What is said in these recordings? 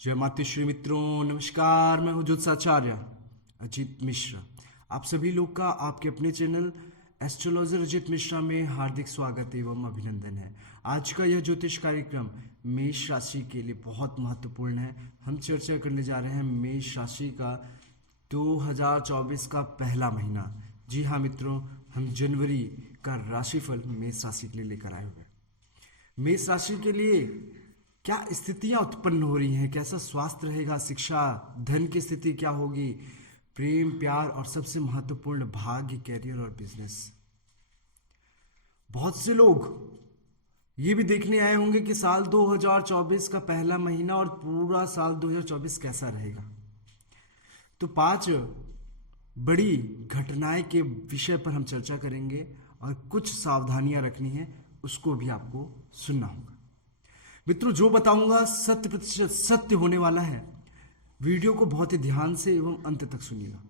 जय मातेश्वरी मित्रों, नमस्कार। मैं हूँ ज्योतिषाचार्य अजीत मिश्रा। आप सभी लोग का आपके अपने चैनल एस्ट्रोलॉजर अजीत मिश्रा में हार्दिक स्वागत एवं अभिनंदन है। आज का यह ज्योतिष कार्यक्रम मेष राशि के लिए बहुत महत्वपूर्ण है। हम चर्चा करने जा रहे हैं मेष राशि का 2024 का पहला महीना। जी हाँ मित्रों, हम जनवरी का राशिफल मेष राशि के लिए लेकर आए हुए हैं। मेष राशि के लिए क्या स्थितियां उत्पन्न हो रही हैं, कैसा स्वास्थ्य रहेगा, शिक्षा, धन की स्थिति क्या होगी, प्रेम, प्यार और सबसे महत्वपूर्ण भाग्य, कैरियर और बिजनेस। बहुत से लोग ये भी देखने आए होंगे कि साल 2024 का पहला महीना और पूरा साल 2024 कैसा रहेगा। तो 5 बड़ी घटनाएं के विषय पर हम चर्चा करेंगे और कुछ सावधानियां रखनी है, उसको भी आपको सुनना होगा। मित्रों, जो बताऊंगा 100% सत्य होने वाला है। वीडियो को बहुत ही ध्यान से एवं अंत तक सुनिएगा।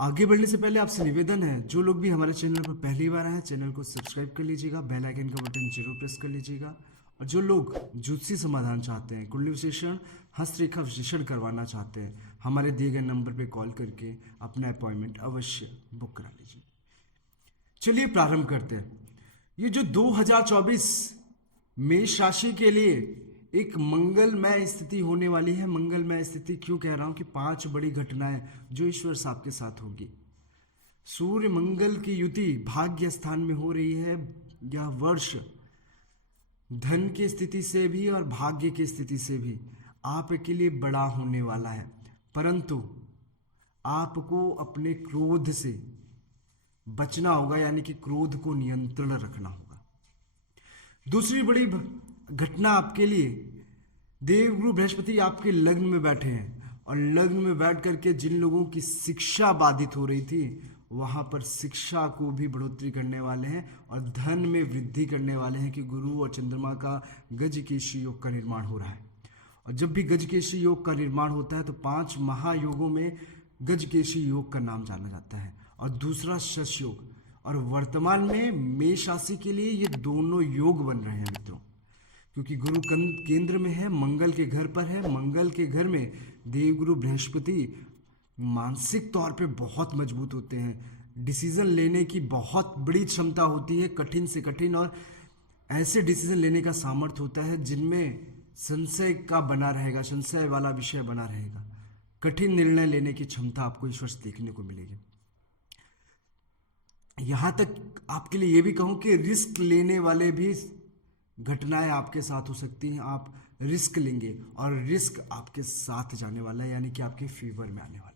आगे बढ़ने से पहले आपसे निवेदन है, जो लोग भी हमारे चैनल पर पहली बार आए हैं, चैनल को सब्सक्राइब कर लीजिएगा, बेल आइकन का बटन जरूर प्रेस कर लीजिएगा। और जो लोग ज्योतिषी समाधान चाहते हैं, कुंडली विश्लेषण, हस्तरेखा विश्लेषण करवाना चाहते हैं, हमारे दिए गए नंबर पर कॉल करके अपना अपॉइंटमेंट अवश्य बुक करा लीजिए। चलिए प्रारंभ करते हैं। ये जो 2024 मेष राशि के लिए एक मंगलमय स्थिति होने वाली है। मंगलमय स्थिति क्यों कह रहा हूं कि 5 बड़ी घटनाएं जो इस वर्ष आपके साथ होगी। सूर्य मंगल की युति भाग्य स्थान में हो रही है। यह वर्ष धन की स्थिति से भी और भाग्य की स्थिति से भी आपके लिए बड़ा होने वाला है, परंतु आपको अपने क्रोध से बचना होगा, यानी कि क्रोध को नियंत्रण रखना होगा। दूसरी बड़ी घटना आपके लिए, देवगुरु बृहस्पति आपके लग्न में बैठे हैं और लग्न में बैठ करके जिन लोगों की शिक्षा बाधित हो रही थी, वहां पर शिक्षा को भी बढ़ोतरी करने वाले हैं और धन में वृद्धि करने वाले हैं कि गुरु और चंद्रमा का गजकेशी योग का निर्माण हो रहा है। और जब भी गजकेशी योग का निर्माण होता है तो 5 महायोगों में गजकेशी योग का नाम जाना जाता है और दूसरा शश योग। और वर्तमान में मेष राशि के लिए ये दोनों योग बन रहे हैं मित्रों, क्योंकि गुरु केंद्र में है, मंगल के घर पर है। मंगल के घर में देवगुरु बृहस्पति मानसिक तौर पे बहुत मजबूत होते हैं। डिसीजन लेने की बहुत बड़ी क्षमता होती है, कठिन से कठिन, और ऐसे डिसीजन लेने का सामर्थ्य होता है जिनमें संशय का बना रहेगा, संशय वाला विषय बना रहेगा। कठिन निर्णय लेने की क्षमता आपको इस वर्ष देखने को मिलेगी। यहां तक आपके लिए यह भी कहूं कि रिस्क लेने वाले भी घटनाएं आपके साथ हो सकती हैं। आप रिस्क लेंगे और रिस्क आपके साथ जाने वाला है, यानी कि आपके फेवर में आने वाला है।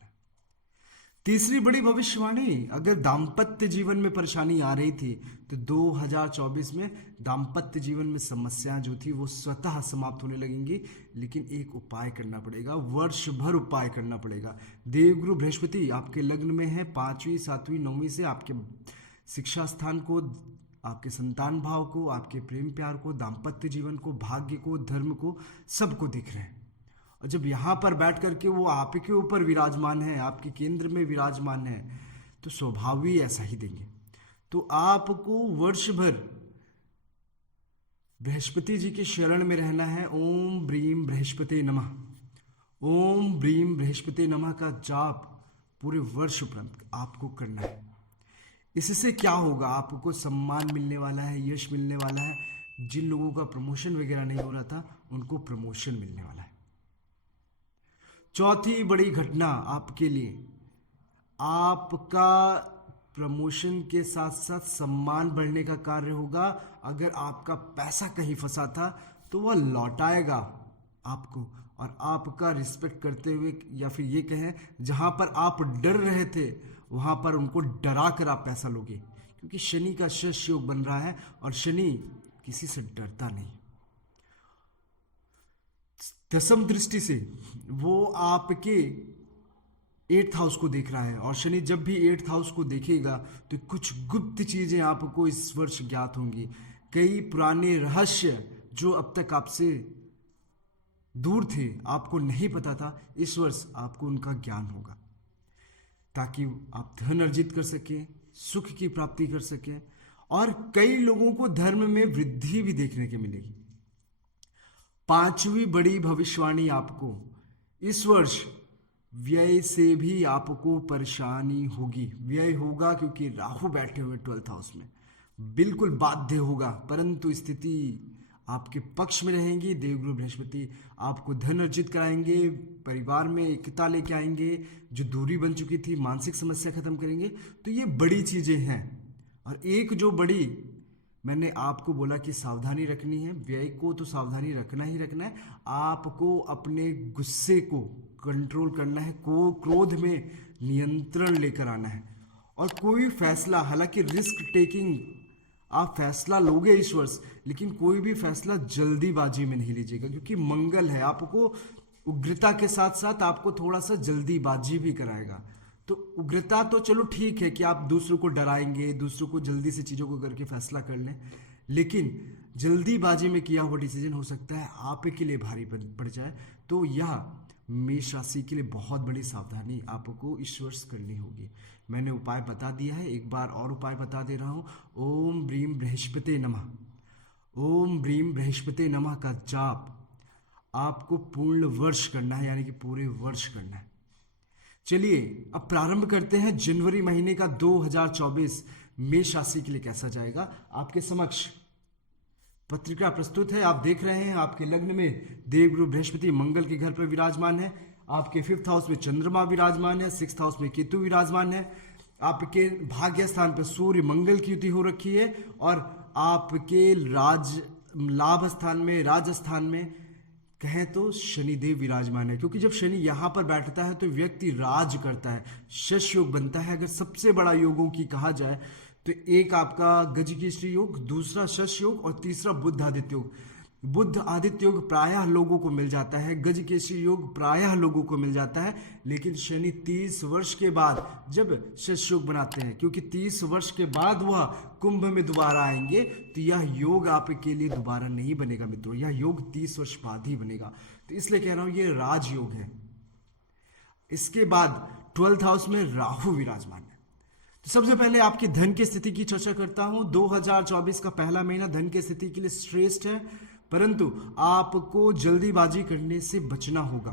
तीसरी बड़ी भविष्यवाणी, अगर दाम्पत्य जीवन में परेशानी आ रही थी तो 2024 में दाम्पत्य जीवन में समस्याएं जो थी वो स्वतः समाप्त होने लगेंगी, लेकिन एक उपाय करना पड़ेगा, वर्ष भर उपाय करना पड़ेगा। देवगुरु बृहस्पति आपके लग्न में है, 5वीं 7वीं 9वीं से आपके शिक्षा स्थान को, आपके संतान भाव को, आपके प्रेम प्यार को, दाम्पत्य जीवन को, भाग्य को, धर्म को, सबको दिख रहे हैं। और जब यहाँ पर बैठ करके वो आपके ऊपर विराजमान है, आपके केंद्र में विराजमान है, तो स्वभाव ही ऐसा ही देंगे। तो आपको वर्ष भर बृहस्पति जी के शरण में रहना है। ओम ब्रीम बृहस्पति नमः, ओम ब्रीम बृहस्पति नमः का जाप पूरे वर्ष पर्यंत आपको करना है। इससे क्या होगा, आपको सम्मान मिलने वाला है, यश मिलने वाला है। जिन लोगों का प्रमोशन वगैरह नहीं हो रहा था उनको प्रमोशन मिलने वाला है। चौथी बड़ी घटना आपके लिए, आपका प्रमोशन के साथ साथ सम्मान बढ़ने का कार्य होगा। अगर आपका पैसा कहीं फंसा था तो वह लौटाएगा आपको, और आपका रिस्पेक्ट करते हुए, या फिर ये कहें जहां पर आप डर रहे थे वहां पर उनको डरा कर आप पैसा लोगे, क्योंकि शनि का शश योग बन रहा है और शनि किसी से डरता नहीं। दसम दृष्टि से वो आपके 8th हाउस को देख रहा है, और शनि जब भी 8th हाउस को देखेगा तो कुछ गुप्त चीजें आपको इस वर्ष ज्ञात होंगी। कई पुराने रहस्य जो अब तक आपसे दूर थे, आपको नहीं पता था, इस वर्ष आपको उनका ज्ञान होगा, ताकि आप धन अर्जित कर सकें, सुख की प्राप्ति कर सकें, और कई लोगों को धर्म में वृद्धि भी देखने को मिलेगी। पांचवी बड़ी भविष्यवाणी आपको, इस वर्ष व्यय से भी आपको परेशानी होगी। व्यय होगा क्योंकि राहु बैठे हुए 12th हाउस में, बिल्कुल बाध्य होगा, परंतु स्थिति आपके पक्ष में रहेंगी। देवगुरु बृहस्पति आपको धन अर्जित कराएंगे, परिवार में एकता लेके आएंगे, जो दूरी बन चुकी थी मानसिक समस्या खत्म करेंगे। तो ये बड़ी चीजें हैं। और एक जो बड़ी मैंने आपको बोला कि सावधानी रखनी है, व्यय को तो सावधानी रखना ही रखना है। आपको अपने गुस्से को कंट्रोल करना है, को क्रोध में नियंत्रण लेकर आना है। और कोई फैसला, हालांकि रिस्क टेकिंग आप फैसला लोगे इस वर्ष, लेकिन कोई भी फैसला जल्दीबाजी में नहीं लीजिएगा, क्योंकि मंगल है, आपको उग्रता के साथ साथ आपको थोड़ा सा जल्दीबाजी भी कराएगा। तो उग्रता तो चलो ठीक है कि आप दूसरों को डराएंगे, दूसरों को जल्दी से चीज़ों को करके फैसला कर लें, लेकिन जल्दीबाजी में किया हुआ डिसीजन हो सकता है आपके लिए भारी पड़ जाए। तो यह मेष राशि के लिए बहुत बड़ी सावधानी आपको इस वर्ष करनी होगी। मैंने उपाय बता दिया है, एक बार और उपाय बता दे रहा हूँ। ओम ब्रीम बृहस्पति नमः, ओम ब्रीम बृहस्पति नमः का जाप आपको पूर्ण वर्ष करना है, यानी कि पूरे वर्ष करना है। चलिए अब प्रारंभ करते हैं जनवरी महीने का 2024 मेष राशि के लिए कैसा जाएगा। आपके समक्ष पत्रिका प्रस्तुत है, आप देख रहे हैं। आपके लग्न में देवगुरु बृहस्पति मंगल के घर पर विराजमान है, आपके 5th हाउस में चंद्रमा विराजमान है, 6th हाउस में केतु विराजमान है, आपके भाग्य स्थान पर सूर्य मंगल की युति हो रखी है, और आपके लाभ स्थान में, राजस्थान में कहें तो शनिदेव विराजमान है। क्योंकि जब शनि यहाँ पर बैठता है तो व्यक्ति राज करता है, शश योग बनता है। अगर सबसे बड़ा योगों की कहा जाए तो एक आपका गजकेसरी योग, दूसरा शश योग, और तीसरा बुध आदित्य योग। बुध आदित्य योग प्रायः लोगों को मिल जाता है, गजकेसरी योग प्रायः लोगों को मिल जाता है, लेकिन शनि 30 वर्ष के बाद जब शश योग बनाते हैं, क्योंकि 30 वर्ष के बाद वह कुंभ में दोबारा आएंगे, तो यह योग आपके लिए दोबारा नहीं बनेगा मित्रों, यह योग 30 वर्ष बाद ही बनेगा। तो इसलिए कह रहा हूं ये राजयोग है। इसके बाद 12th हाउस में राहु विराजमान है। तो सबसे पहले आपकी धन की स्थिति की चर्चा करता हूं। 2024 का पहला महीना धन की स्थिति के लिए श्रेष्ठ है, परंतु आपको जल्दीबाजी करने से बचना होगा।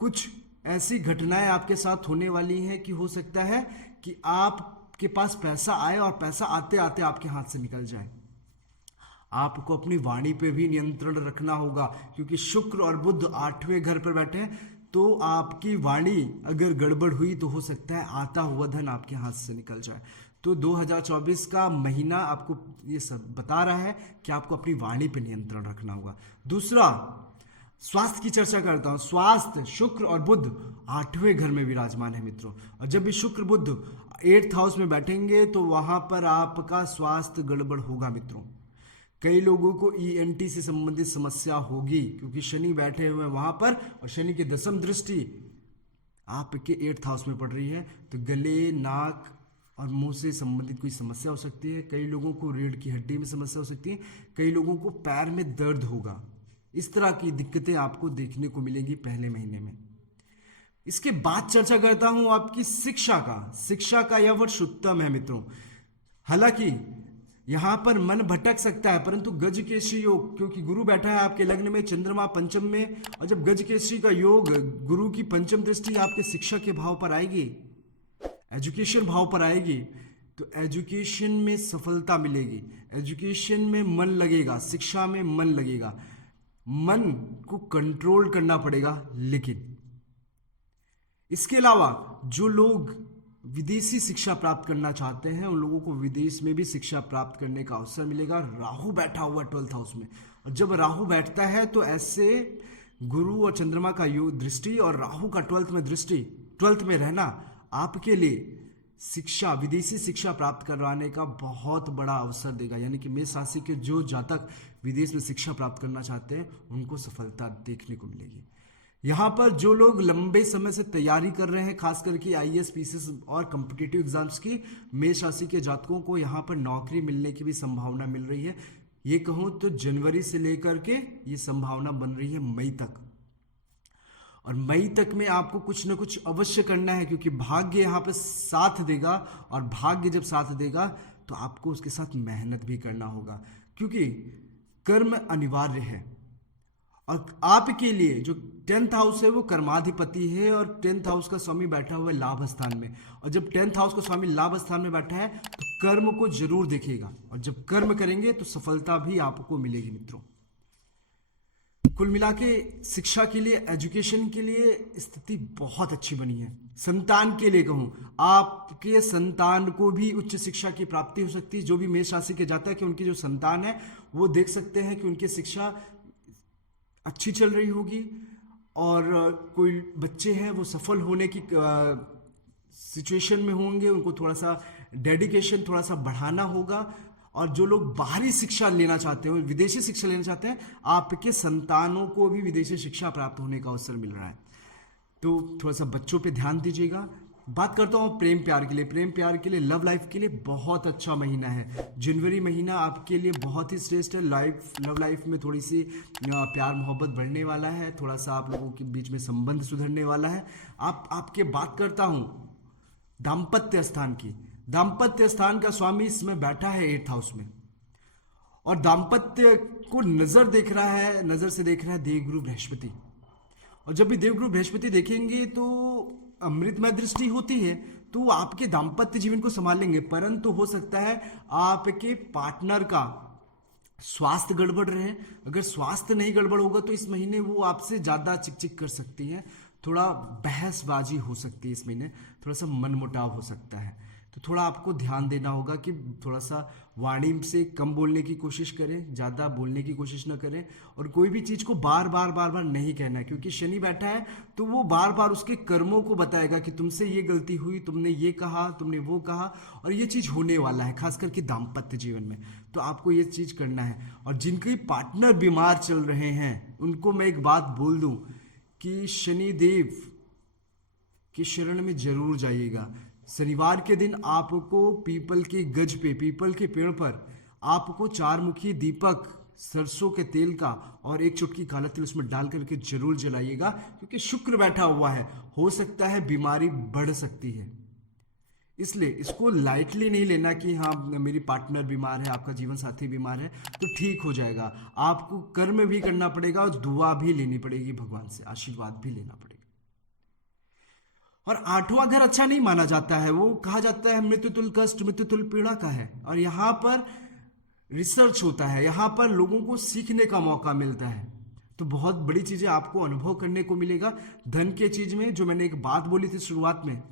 कुछ ऐसी घटनाएं आपके साथ होने वाली हैं कि हो सकता है कि आपके पास पैसा आए और पैसा आते आते आपके हाथ से निकल जाए। आपको अपनी वाणी पे भी नियंत्रण रखना होगा, क्योंकि शुक्र और बुध 8वें घर पर बैठे हैं। तो आपकी वाणी अगर गड़बड़ हुई तो हो सकता है आता हुआ धन आपके हाथ से निकल जाए। तो 2024 का महीना आपको ये सब बता रहा है कि आपको अपनी वाणी पे नियंत्रण रखना होगा। दूसरा, स्वास्थ्य की चर्चा करता हूं। स्वास्थ्य, शुक्र और बुध 8वें घर में विराजमान है मित्रों, और जब भी शुक्र बुध 8th हाउस में बैठेंगे तो वहां पर आपका स्वास्थ्य गड़बड़ होगा मित्रों। कई लोगों को ENT से संबंधित समस्या होगी, क्योंकि शनि बैठे हुए हैं वहां पर, और शनि की 10वीं दृष्टि आपके 8th हाउस में पड़ रही है। तो गले, नाक और मुंह से संबंधित कोई समस्या हो सकती है। कई लोगों को रीढ़ की हड्डी में समस्या हो सकती है, कई लोगों को पैर में दर्द होगा। इस तरह की दिक्कतें आपको देखने को मिलेंगी पहले महीने में। इसके बाद चर्चा करता हूं आपकी शिक्षा का। शिक्षा का यह वर्ष उत्तम है मित्रों। हालांकि यहां पर मन भटक सकता है, परंतु गजकेसरी योग, क्योंकि गुरु बैठा है आपके लग्न में, चंद्रमा पंचम में, और जब गजकेसरी का योग, गुरु की पंचम दृष्टि आपके शिक्षा के भाव पर आएगी, एजुकेशन भाव पर आएगी, तो एजुकेशन में सफलता मिलेगी, एजुकेशन में मन लगेगा, शिक्षा में मन लगेगा। मन को कंट्रोल करना पड़ेगा। लेकिन इसके अलावा जो लोग विदेशी शिक्षा प्राप्त करना चाहते हैं, उन लोगों को विदेश में भी शिक्षा प्राप्त करने का अवसर मिलेगा। राहु बैठा हुआ 12th हाउस में, और जब राहु बैठता है तो ऐसे गुरु और चंद्रमा का योग दृष्टि और राहु का 12th में दृष्टि, 12th में रहना आपके लिए शिक्षा, विदेशी शिक्षा प्राप्त करवाने का बहुत बड़ा अवसर देगा। यानी कि मेष राशि के जो जातक विदेश में शिक्षा प्राप्त करना चाहते हैं, उनको सफलता देखने को मिलेगी। यहाँ पर जो लोग लंबे समय से तैयारी कर रहे हैं, खास करके IAS, PCS और कॉम्पिटिटिव एग्जाम्स की, मेष राशि के जातकों को यहाँ पर नौकरी मिलने की भी संभावना मिल रही है। ये कहूँ तो जनवरी से लेकर के ये संभावना बन रही है मई तक, और मई तक में आपको कुछ न कुछ अवश्य करना है, क्योंकि भाग्य यहाँ पे साथ देगा, और भाग्य जब साथ देगा तो आपको उसके साथ मेहनत भी करना होगा, क्योंकि कर्म अनिवार्य है। और आपके लिए जो 10th हाउस है वो कर्माधिपति है, और 10th हाउस का स्वामी बैठा हुआ है लाभ स्थान में। और जब 10th हाउस का स्वामी लाभ स्थान में बैठा है तो कर्म को जरूर देखेगा, और जब कर्म करेंगे तो सफलता भी आपको मिलेगी मित्रों। कुल मिला के शिक्षा के लिए, एजुकेशन के लिए स्थिति बहुत अच्छी बनी है। संतान के लिए कहूं, आपके संतान को भी उच्च शिक्षा की प्राप्ति हो सकती है। जो भी मेष राशि के जाता है कि उनकी जो संतान है वो देख सकते हैं कि उनकी शिक्षा अच्छी चल रही होगी, और कोई बच्चे हैं वो सफल होने की सिचुएशन में होंगे, उनको थोड़ा सा डेडिकेशन थोड़ा सा बढ़ाना होगा। और जो लोग बाहरी शिक्षा लेना चाहते हैं, विदेशी शिक्षा लेना चाहते हैं, आपके संतानों को भी विदेशी शिक्षा प्राप्त होने का अवसर मिल रहा है। तो थोड़ा सा बच्चों पे ध्यान दीजिएगा। बात करता हूँ प्रेम प्यार के लिए। प्रेम प्यार के लिए, लव लाइफ के लिए बहुत अच्छा महीना है। जनवरी महीना आपके लिए बहुत ही श्रेष्ठ है। लव लाइफ में थोड़ी सी प्यार मोहब्बत बढ़ने वाला है, थोड़ा सा आप लोगों के बीच में संबंध सुधरने वाला है। आपके बात करता हूँ दाम्पत्य स्थान की। दाम्पत्य स्थान का स्वामी इसमें बैठा है 8th हाउस में, और दाम्पत्य को नजर देख रहा है, नजर से देख रहा है देवगुरु बृहस्पति। और जब भी देवगुरु बृहस्पति देखेंगे तो अमृतमय दृष्टि होती है, तो वो आपके दाम्पत्य जीवन को संभाल लेंगे। परंतु हो सकता है आपके पार्टनर का स्वास्थ्य गड़बड़ रहे। अगर स्वास्थ्य नहीं गड़बड़ होगा तो इस महीने वो आपसे ज्यादा चिक कर सकती है, थोड़ा बहसबाजी हो सकती है इस महीने, थोड़ा सा मनमुटाव हो सकता है। तो थोड़ा आपको ध्यान देना होगा कि थोड़ा सा वाणी से कम बोलने की कोशिश करें, ज़्यादा बोलने की कोशिश ना करें, और कोई भी चीज़ को बार बार नहीं कहना है, क्योंकि शनि बैठा है तो वो बार बार उसके कर्मों को बताएगा कि तुमसे ये गलती हुई, तुमने ये कहा, तुमने वो कहा, और ये चीज़ होने वाला है खास करके दाम्पत्य जीवन में। तो आपको ये चीज़ करना है। और जिनके पार्टनर बीमार चल रहे हैं उनको मैं एक बात बोल दूं कि शनिदेव की शरण में जरूर जाइएगा। शनिवार के दिन आपको पीपल के गज पे, पीपल के पेड़ पर आपको 4 मुखी दीपक सरसों के तेल का और 1 चुटकी काला तिल उसमें डाल करके जरूर जलाइएगा, क्योंकि शुक्र बैठा हुआ है, हो सकता है बीमारी बढ़ सकती है। इसलिए इसको लाइटली नहीं लेना कि हाँ मेरी पार्टनर बीमार है, आपका जीवन साथी बीमार है तो ठीक हो जाएगा। आपको कर्म भी करना पड़ेगा और दुआ भी लेनी पड़ेगी, भगवान से आशीर्वाद भी लेना पड़ेगा। और 8वां घर अच्छा नहीं माना जाता है, वो कहा जाता है मृत्युतुल कष्ट, मृत्युतुल पीड़ा का है। और यहाँ पर रिसर्च होता है, यहाँ पर लोगों को सीखने का मौका मिलता है, तो बहुत बड़ी चीजें आपको अनुभव करने को मिलेगा। धन के चीज में जो मैंने एक बात बोली थी शुरुआत में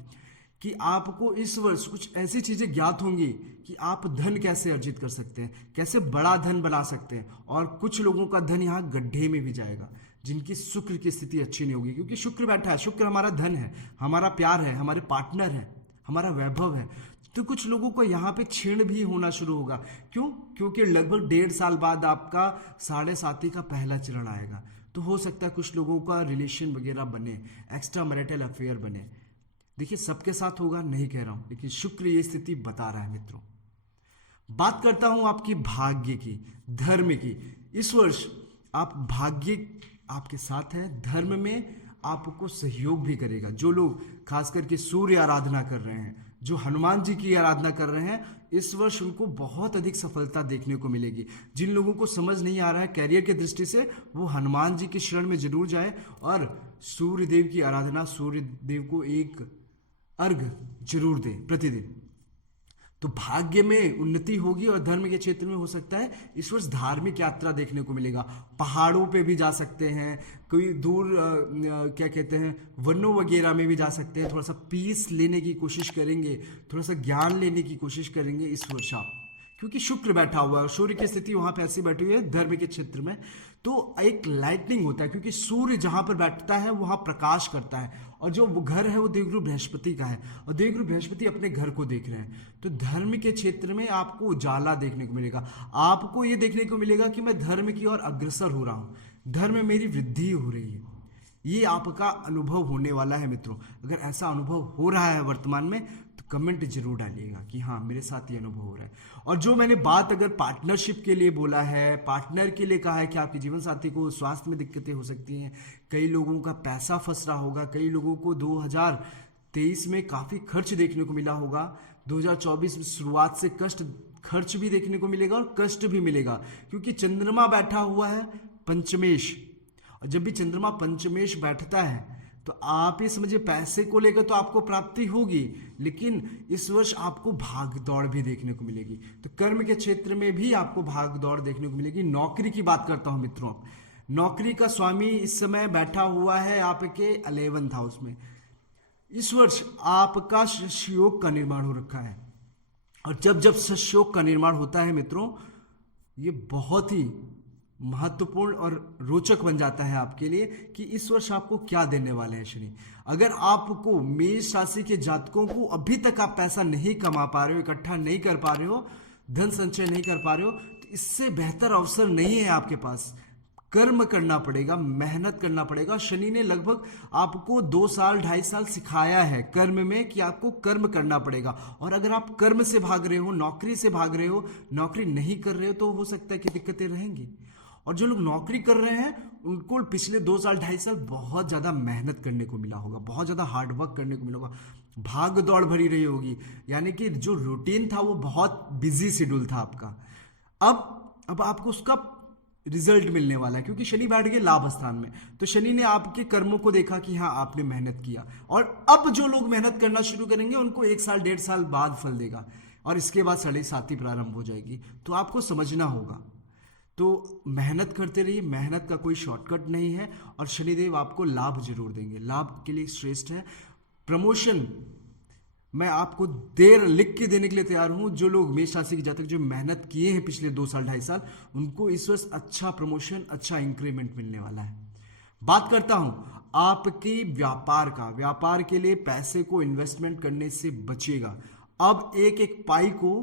कि आपको इस वर्ष कुछ ऐसी चीजें ज्ञात होंगी कि आप धन कैसे अर्जित कर सकते हैं, कैसे बड़ा धन बना सकते हैं। और कुछ लोगों का धन यहाँ गड्ढे में भी जाएगा जिनकी शुक्र की स्थिति अच्छी नहीं होगी, क्योंकि शुक्र बैठा है। शुक्र हमारा धन है, हमारा प्यार है, हमारे पार्टनर है, हमारा वैभव है। तो कुछ लोगों को यहाँ पे क्षीण भी होना शुरू होगा। क्यों? क्योंकि लगभग 1.5 साल बाद आपका 7.5 का पहला चरण आएगा, तो हो सकता है कुछ लोगों का रिलेशन वगैरह बने, एक्स्ट्रा मैरिटल अफेयर बने। देखिए सबके साथ होगा नहीं कह रहा हूं, लेकिन शुक्र ये स्थिति बता रहा है मित्रों। बात करता हूं आपकी भाग्य की, धर्म की। इस वर्ष आप भाग्य आपके साथ है, धर्म में आपको सहयोग भी करेगा। जो लोग खास करके सूर्य आराधना कर रहे हैं, जो हनुमान जी की आराधना कर रहे हैं, इस वर्ष उनको बहुत अधिक सफलता देखने को मिलेगी। जिन लोगों को समझ नहीं आ रहा है कैरियर की दृष्टि से, वो हनुमान जी की शरण में जरूर जाए और सूर्य देव की आराधना, सूर्य देव को एक अर्घ जरूर दे प्रतिदिन, तो भाग्य में उन्नति होगी। और धर्म के क्षेत्र में हो सकता है इस वर्ष धार्मिक यात्रा देखने को मिलेगा। पहाड़ों पे भी जा सकते हैं, कोई दूर क्या कहते हैं वनों वगैरह में भी जा सकते हैं। थोड़ा सा पीस लेने की कोशिश करेंगे, थोड़ा सा ज्ञान लेने की कोशिश करेंगे इस वर्ष आप, क्योंकि शुक्र बैठा हुआ है, सूर्य की स्थिति वहां पे ऐसी बैठी हुई है धर्म के क्षेत्र में, तो एक लाइटनिंग होता है, क्योंकि सूर्य जहां पर बैठता है वहां प्रकाश करता है। और जो वो घर है वो देवगुरु बृहस्पति का है, और देवगुरु बृहस्पति अपने घर को देख रहे हैं, तो धर्म के क्षेत्र में आपको उजाला देखने को मिलेगा। आपको ये देखने को मिलेगा कि मैं धर्म की ओर अग्रसर हो रहा हूं, धर्म में मेरी वृद्धि हो रही है। ये आपका अनुभव होने वाला है मित्रों। अगर ऐसा अनुभव हो रहा है वर्तमान में तो कमेंट जरूर डालिएगा कि हाँ मेरे साथ ये अनुभव हो रहा है। और जो मैंने बात अगर पार्टनरशिप के लिए बोला है, पार्टनर के लिए कहा है कि आपके जीवन साथी को स्वास्थ्य में दिक्कतें हो सकती हैं, कई लोगों का पैसा फंस रहा होगा, कई लोगों को 2023 में काफ़ी खर्च देखने को मिला होगा, 2024 में शुरुआत से खर्च भी देखने को मिलेगा और कष्ट भी मिलेगा, क्योंकि चंद्रमा बैठा हुआ है पंचमेश, और जब भी चंद्रमा पंचमेश बैठता है तो आप ये समझिए पैसे को लेकर तो आपको प्राप्ति होगी, लेकिन इस वर्ष आपको भाग दौड़ भी देखने को मिलेगी। तो कर्म के क्षेत्र में भी आपको भाग दौड़ देखने को मिलेगी। नौकरी की बात करता हूं मित्रों, नौकरी का स्वामी इस समय बैठा हुआ है आपके 11th हाउस में। इस वर्ष आपका शशयोग का निर्माण हो रखा है, और जब जब शशयोग का निर्माण होता है मित्रों, ये बहुत ही महत्वपूर्ण और रोचक बन जाता है आपके लिए कि इस वर्ष आपको क्या देने वाले हैं शनि। अगर आपको मेष राशि के जातकों को अभी तक आप पैसा नहीं कमा पा रहे हो, इकट्ठा नहीं कर पा रहे हो, धन संचय नहीं कर पा रहे हो, तो इससे बेहतर अवसर नहीं है आपके पास। कर्म करना पड़ेगा, मेहनत करना पड़ेगा। शनि ने लगभग आपको 2 साल 2.5 साल सिखाया है कर्म में कि आपको कर्म करना पड़ेगा। और अगर आप कर्म से भाग रहे हो, नौकरी से भाग रहे हो, नौकरी नहीं कर रहे हो, तो हो सकता है कि दिक्कतें रहेंगी। और जो लोग नौकरी कर रहे हैं उनको पिछले 2 साल 2.5 साल बहुत ज़्यादा मेहनत करने को मिला होगा, बहुत ज़्यादा हार्ड वर्क करने को मिला होगा, भाग दौड़ भरी रही होगी। यानी कि जो रूटीन था वो बहुत बिजी शेड्यूल था आपका। अब आपको उसका रिजल्ट मिलने वाला है, क्योंकि शनि बैठ गए लाभ स्थान में। तो शनि ने आपके कर्मों को देखा कि हाँ आपने मेहनत किया, और अब जो लोग मेहनत करना शुरू करेंगे उनको 1 साल 1.5 साल बाद फल देगा, और इसके बाद 7.5 प्रारंभ हो जाएगी। तो आपको समझना होगा, तो मेहनत करते रहिए, मेहनत का कोई शॉर्टकट नहीं है, और शनिदेव आपको लाभ जरूर देंगे। लाभ के लिए श्रेष्ठ है प्रमोशन। मैं आपको लिख के देने के लिए तैयार हूं। जो लोग मेष राशि के जातक जो मेहनत किए हैं पिछले 2 साल 2.5 साल, उनको इस वर्ष अच्छा प्रमोशन, अच्छा इंक्रीमेंट मिलने वाला है। बात करता हूं आपके व्यापार का। व्यापार के लिए पैसे को इन्वेस्टमेंट करने से बचेगा। अब एक एक पाई को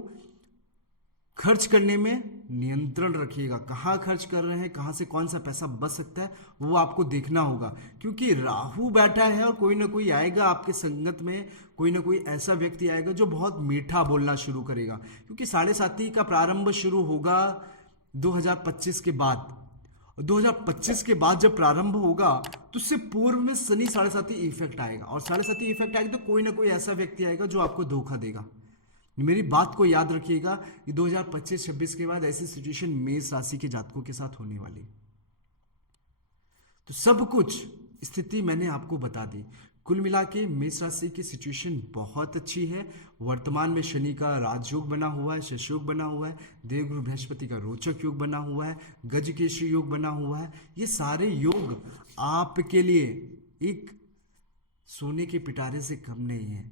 खर्च करने में नियंत्रण रखिएगा। कहाँ खर्च कर रहे हैं, कहाँ से कौन सा पैसा बच सकता है, वो आपको देखना होगा, क्योंकि राहु बैठा है और कोई ना कोई आएगा आपके संगत में, कोई ना कोई ऐसा व्यक्ति आएगा जो बहुत मीठा बोलना शुरू करेगा। क्योंकि 7.5 का प्रारंभ शुरू होगा 2025 के बाद, और 2025 के बाद जब प्रारंभ होगा तो उससे पूर्व में शनि 7.5 इफेक्ट आएगा, और 7.5 इफेक्ट आएगा तो कोई ना कोई ऐसा व्यक्ति आएगा जो आपको धोखा देगा। मेरी बात को याद रखिएगा, ये 2025-26 के बाद ऐसी सिचुएशन मेष राशि के जातकों के साथ होने वाली। तो सब कुछ स्थिति मैंने आपको बता दी। कुल मिला के मेष राशि की सिचुएशन बहुत अच्छी है। वर्तमान में शनि का राजयोग बना हुआ है, शशयोग बना हुआ है, देवगुरु बृहस्पति का रोचक योग बना हुआ है, गजकेसरी योग बना हुआ है। ये सारे योग आपके लिए एक सोने के पिटारे से कम नहीं है।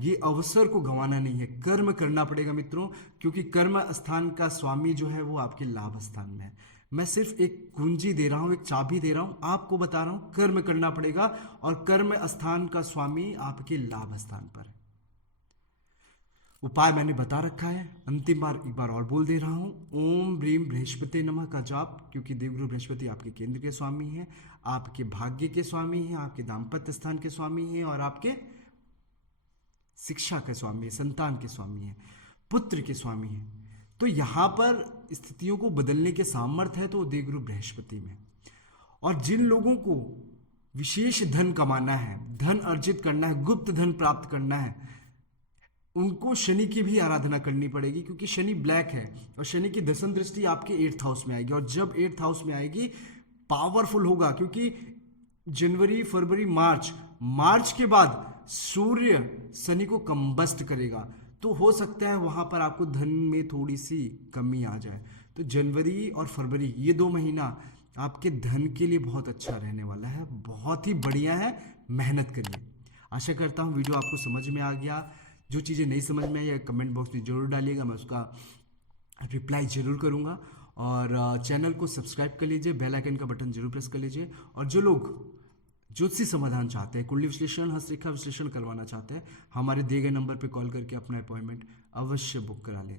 ये अवसर को गंवाना नहीं है, कर्म करना पड़ेगा मित्रों, क्योंकि कर्म स्थान का स्वामी जो है वो आपके लाभ स्थान में है। मैं सिर्फ एक कुंजी दे रहा हूं, एक चाबी दे रहा हूं, आपको बता रहा हूं कर्म करना पड़ेगा, और कर्म स्थान का स्वामी आपके लाभ स्थान पर है। उपाय मैंने बता रखा है, अंतिम बार एक बार और बोल दे रहा हूं, ओम ब्रीम बृहस्पति नमः का जाप, क्योंकि देवगुरु बृहस्पति आपके केंद्र के स्वामी हैं, आपके भाग्य के स्वामी हैं, आपके दाम्पत्य स्थान के स्वामी हैं, और आपके शिक्षा के स्वामी है, संतान के स्वामी है, पुत्र के स्वामी है। तो यहां पर स्थितियों को बदलने के सामर्थ्य है तो देवगुरु बृहस्पति में। और जिन लोगों को विशेष धन कमाना है, धन अर्जित करना है, गुप्त धन प्राप्त करना है, उनको शनि की भी आराधना करनी पड़ेगी, क्योंकि शनि ब्लैक है और शनि की दशम दृष्टि आपके 8th हाउस में आएगी, और जब 8th हाउस में आएगी पावरफुल होगा, क्योंकि जनवरी, फरवरी, मार्च के बाद सूर्य शनि को कंबस्ट करेगा, तो हो सकता है वहां पर आपको धन में थोड़ी सी कमी आ जाए। तो जनवरी और फरवरी ये 2 महीना आपके धन के लिए बहुत अच्छा रहने वाला है, बहुत ही बढ़िया है। मेहनत करिए। आशा करता हूँ वीडियो आपको समझ में आ गया। जो चीज़ें नहीं समझ में आई कमेंट बॉक्स में जरूर डालिएगा, मैं उसका रिप्लाई जरूर करूँगा। और चैनल को सब्सक्राइब कर लीजिए, बेल आइकन का बटन जरूर प्रेस कर लीजिए। और जो लोग ज्योतिषी समाधान चाहते हैं, कुंडली विश्लेषण, हस्तरेखा विश्लेषण करवाना चाहते हैं, हमारे दिए गए नंबर पर कॉल करके अपना अपॉइंटमेंट अवश्य बुक करा लें।